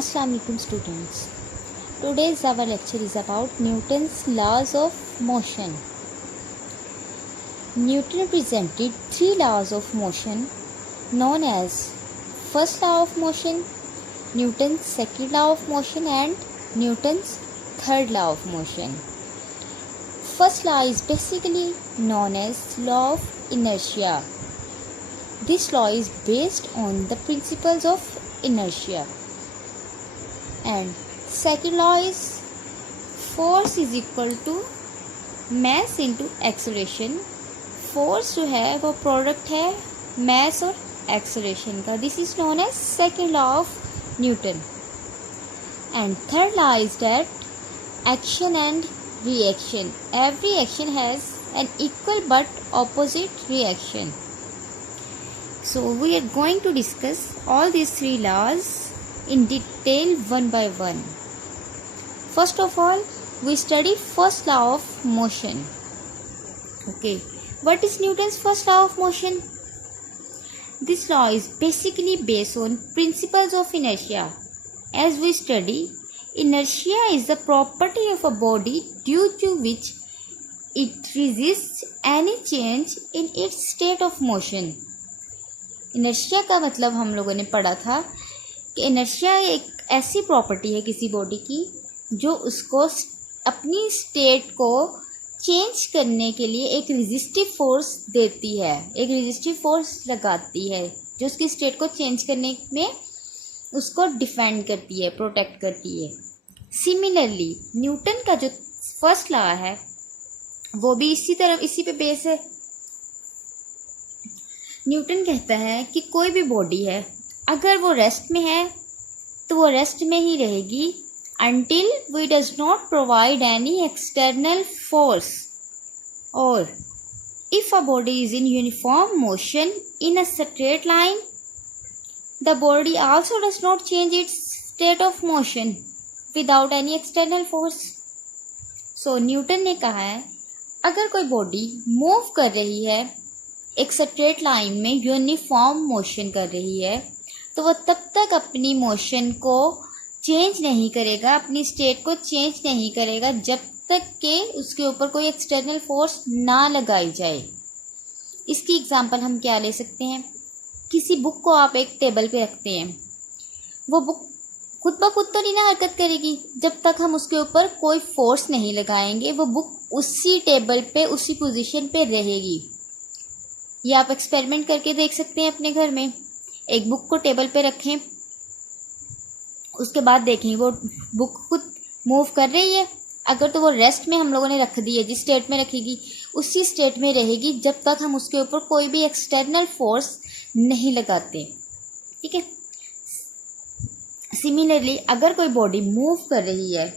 Assalamu alaikum students. Today's our lecture is about Newton's laws of motion. Newton presented three laws of motion known as first law of motion, Newton's second law of motion and Newton's third law of motion. First law is basically known as law of inertia. This law is based on the principles of inertia. And second law is force is equal to mass into acceleration. Force जो है वो product है mass और acceleration का. This is known as second law of Newton. And third law is that action and reaction. Every action has an equal but opposite reaction. So we are going to discuss all these three laws in detail one by one. First of all, we study first law of motion. Okay, what is Newton's first law of motion? This law is basically based on principles of inertia. As we study, inertia is the property of a body due to which it resists any change in its state of motion. Inertia का मतलब हम लोगों ने पढ़ा था कि inertia एक ऐसी प्रॉपर्टी है किसी बॉडी की जो उसको अपनी स्टेट को चेंज करने के लिए एक रेजिस्टिव फोर्स देती है, एक रेजिस्टिव फोर्स लगाती है जो उसकी स्टेट को चेंज करने में उसको डिफेंड करती है, प्रोटेक्ट करती है. सिमिलरली न्यूटन का जो फर्स्ट लॉ है वो भी इसी पे बेस है. न्यूटन कहता है कि कोई भी बॉडी है अगर वो रेस्ट में है तो वो रेस्ट में ही रहेगी until we does not provide any external force, or if a body is in uniform motion in a straight line, the body also does not change its state of motion without any external force. So Newton ने कहा है अगर कोई body move कर रही है एक straight line में यूनिफॉर्म मोशन कर रही है तो वह तब तक अपनी मोशन को चेंज नहीं करेगा, अपनी स्टेट को चेंज नहीं करेगा जब तक कि उसके ऊपर कोई एक्सटर्नल फोर्स ना लगाई जाए. इसकी एग्जांपल हम क्या ले सकते हैं? किसी बुक को आप एक टेबल पे रखते हैं, वो बुक खुद ब खुद तो नहीं ना हरकत करेगी जब तक हम उसके ऊपर कोई फोर्स नहीं लगाएंगे. वो बुक उसी टेबल पे उसी पोजीशन पे रहेगी. ये आप एक्सपेरिमेंट करके देख सकते हैं अपने घर में. एक बुक को टेबल पे रखें, उसके बाद देखें वो बुक खुद मूव कर रही है. अगर तो वो रेस्ट में हम लोगों ने रख दी है, जिस स्टेट में रखेगी उसी स्टेट में रहेगी जब तक हम उसके ऊपर कोई भी एक्सटर्नल फोर्स नहीं लगाते. ठीक है. सिमिलरली अगर कोई बॉडी मूव कर रही है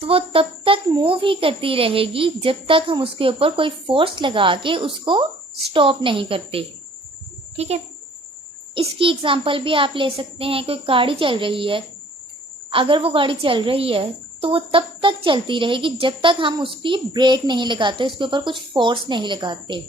तो वो तब तक मूव ही करती रहेगी जब तक हम उसके ऊपर कोई फोर्स लगा के उसको स्टॉप नहीं करते. ठीक है. इसकी एग्जांपल भी आप ले सकते हैं. कोई गाड़ी चल रही है, अगर वो गाड़ी चल रही है तो वो तब तक चलती रहेगी जब तक हम उसकी ब्रेक नहीं लगाते, उसके ऊपर कुछ फोर्स नहीं लगाते.